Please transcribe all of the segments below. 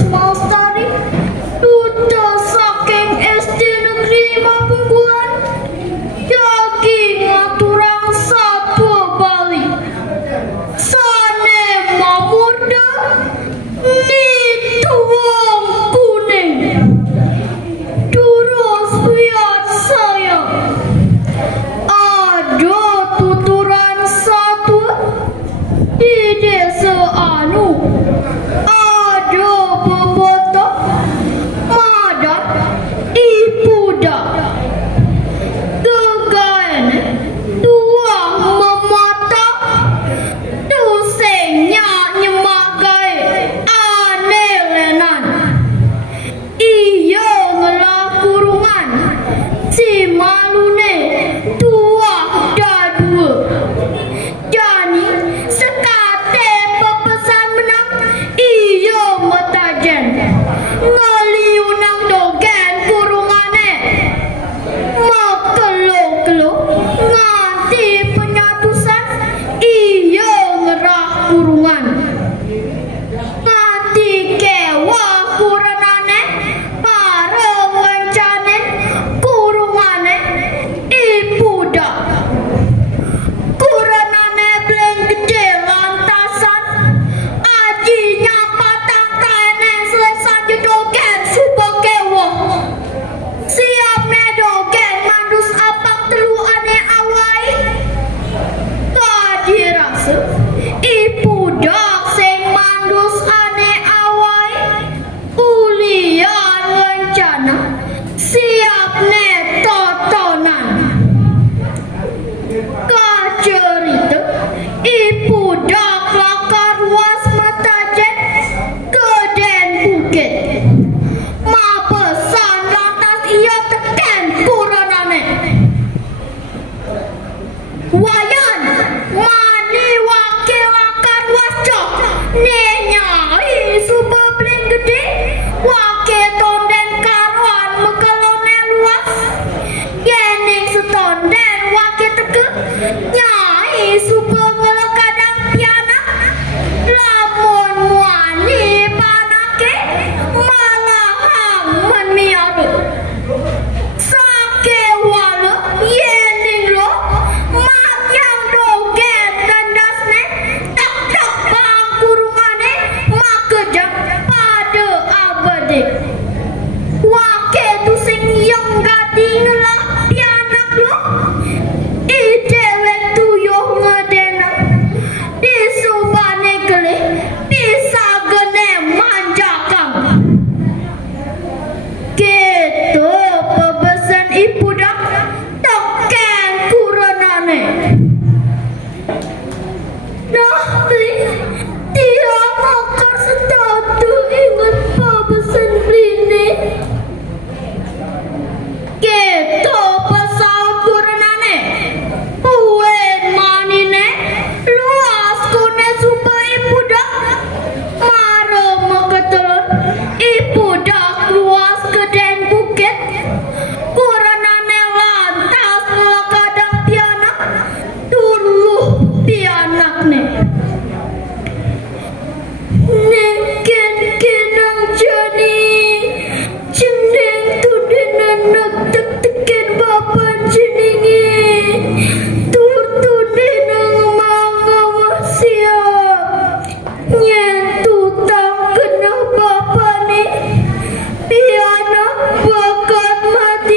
Lestari, duta saking SD Negeri Mapungguan, daging aturan satwa Bali. Sane mamurda, ni tuwang kuning. Terus lihat saya, ada tuturan satwa di desa anu. Ada bebotok, madat, ipuda. Gegain, tuang memata, dusengnya nyemagai anelenan. Iya ngelah kurungan, si malune tuah dadua. Jani sekate pepesan menang, iya metajen. Ngeliunang dogen kurungane, makelo-kelo nganti penyatusan, iya ngerah kurungan. Nganti kewa kurenane, bareng wencane kurungane ipuda. Kurenane bleng gede lantasan, ajinya patang kaene selesai jedogen subang kewa. Siap medogen mandus apang teluane awai. Tadi rasa ipuda sing mandus ane awai, ulian rencana siap ne totonan. Kacerita ipuda kelakar ruas matajen ke Den Bukit. Ma pesan lantas ia teken kuranane. Wayan mani wakil lakar wascok nenyai suba bling gede wakil tonden karuan mekelone luas gening setonden wakil teke nyai suba ngelekadang pianak lamun muani panake malahang meniaru sake wala yening lo mak yang dogen tandasne tak tak bang kurungane mak kejak pada abadi wake tu sing yang gading lah pianak lo idewek tuyuh ngedena di subane gele bisa gene manjakang. Gitu pebesan ipuda token kuranane. Nah, dia makar setatu ingat pebesan brini. Gitu pesal kuranane. Uwen manine luas kune suba ipuda. Mare meketelon ipuda luas ke Den Bukit. Kuranane lantas lekadang pianak duluh pianakne. Neken kenang jani jeneng tudin anak tek teken bapan jeningi tur tudin ang mga wasya nyen tutang kena bapane pianak bakat mata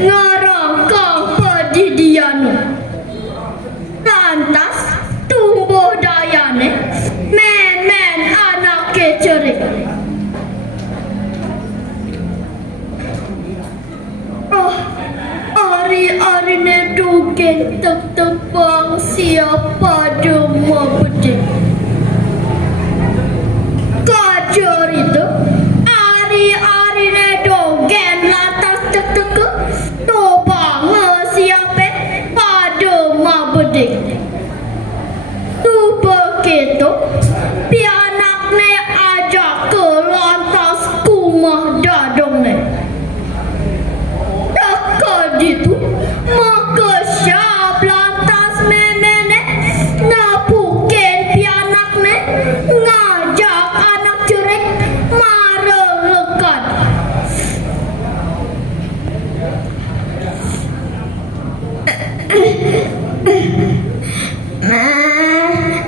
ngarangkang pedidianu. Lantas tumbuh dayane men anak cerik. Oh, ari-arine dugen tebang siapa demo beding. Kajar itu ari-arine dogen lantas tek-tek tobang siapa pada ma beding. Tu begitu pianakne ajak ke lantas kumah dadongnya. Itu maka siap lantas memene napukin pianakne ngajak anak cerik marelekan.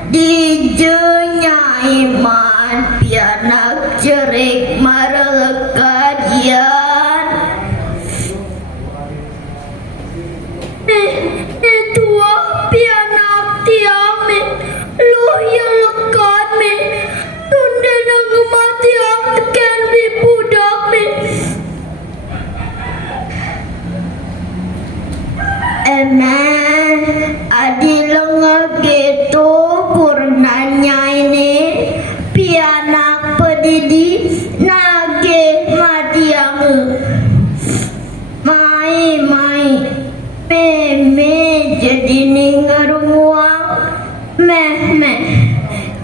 Dijunya iman pianak cerik marelekan yan. Tua pianak tiang me lu yang lekat me tunda nang tiang tekan di budak me emang adi lengah gitu purnanya ini pianak pedidi nage matiang mai me jadi ningaruang meh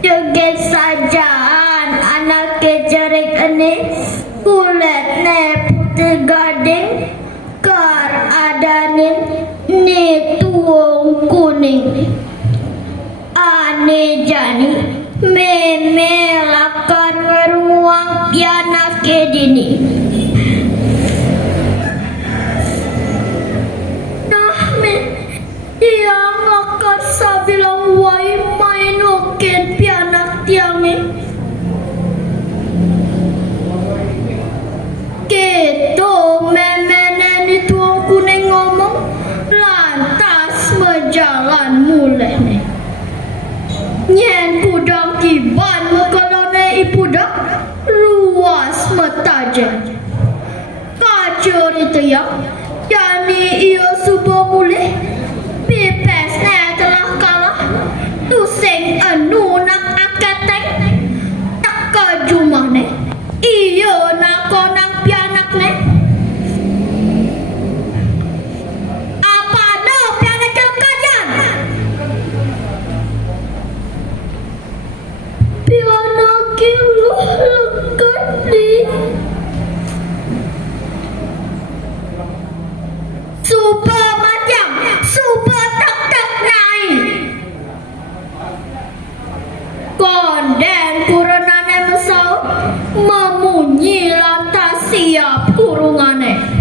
joget sajaan anak kejarik ane kulit ne putih gading kar adanin ne tuong kuning ane jani me lakan ngaruang pianak kedini. Tiang akan sabilang wai main oken pianak tiangnya. Keto memenen itu kuning ngomong lantas berjalan mulai nih. Nyen kudang kiban kalau ne ipudak luas matajen. Kacau itu ya. Yani ia subuh mulai. Pipes telah kalah tusing anu nak akateng tak kajumah ne iyo nak konang pianak ne apa ada pianak kelkajan pianak kilu lekat di super macam super tak naik konden kurenane mesau memunyi lantas siap kurungane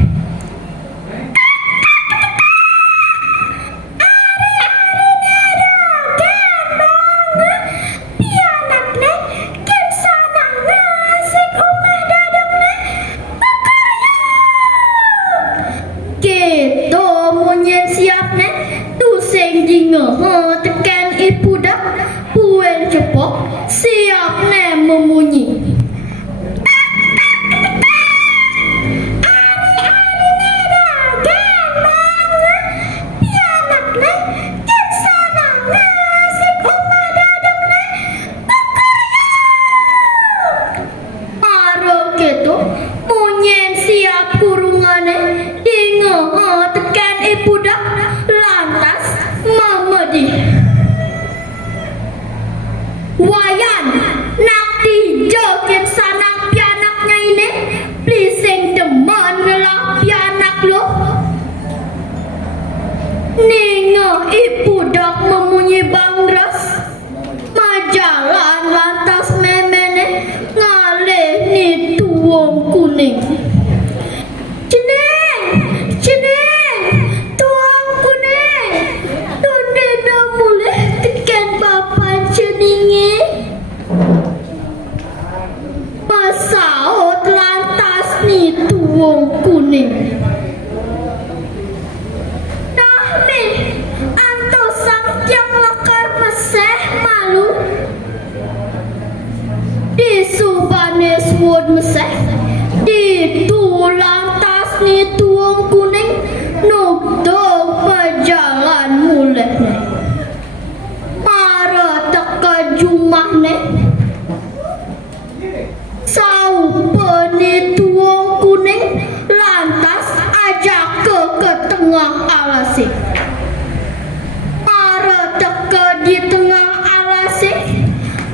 tekan ibu dak puen cepok siap ne memunyi munyen siap kurungane dingo tekan ibu dak lantas mamadi wayan nak dijokin sanang pianaknya ini plising demen ngelah pianak lo ningo ibu dak memunyi bangras majalan lantas memene ngalih ni tuong kuning Ceneng, tuang kuning, tunde na mulai tekan bapak ceningi. Pasaut lantas ni tuang kuning. ni tuang kuning lantas ajak ke tengah alase. Para teka di tengah alase,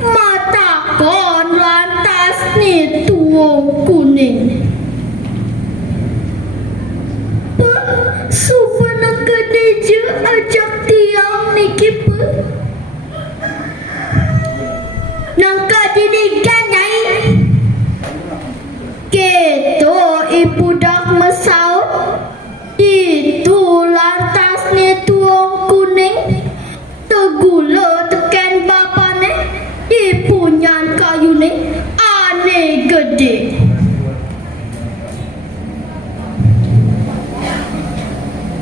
mata kon lantas ni tuang kuning. Supaya kedeja ajak tiang ni kipa. Nangka dinigan nyai. Keto ibu dak mesaut. Itu lantas ni tuang kuning. Tegula tekan bapane. Di punyan kayu ni aneh gede.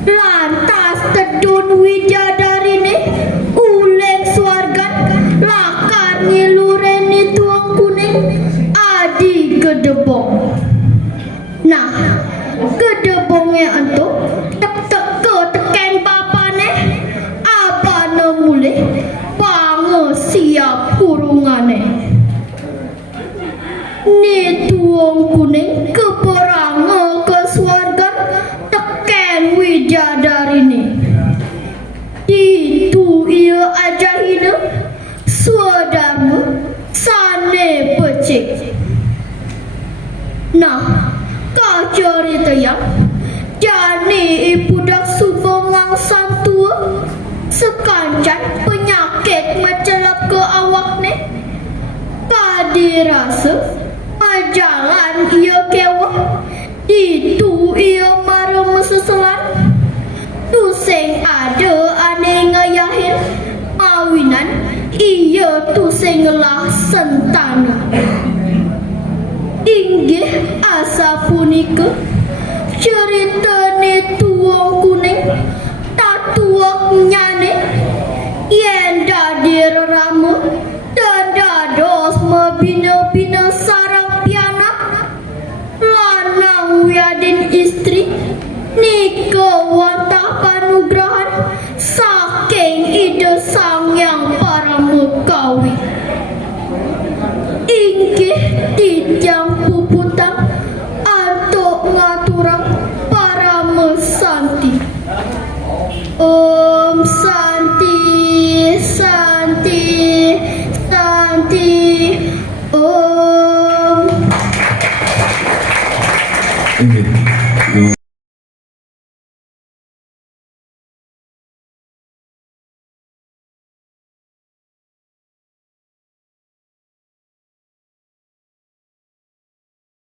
Lantas tedun widadari ni uleng swargan lakar ngiluren ni tuang kuning adi gedebong. Nah, gedebongnya antu tek-teke teken bapane abane mulih bange siap kurungane. Ni tuang kuning keperange ke swargan teken widadari ni. Itu ia ajahina swadharma sane pecik. Nah, kau cerita yang jani ibu dak subongang santua sekancan penyakit mencelap ke awak ni. Kadi rasa majalan ia kewah. Itu ia marah meseselan. Tuseng ada aneh ngayahin mawinan. Ia tuseng lah sentana. Inggih asa punika cerita ni tuang kuning tatuak nyane yen dadir rama dan dados mebina-bina sarang pianak lanang wiadin istri nika wantah panugrahan saking ide sang yang paramukawi. Inggih tijang puputang antuk ngaturang para mesanti. Om Santi, Santi, Santi, Om. Inggih.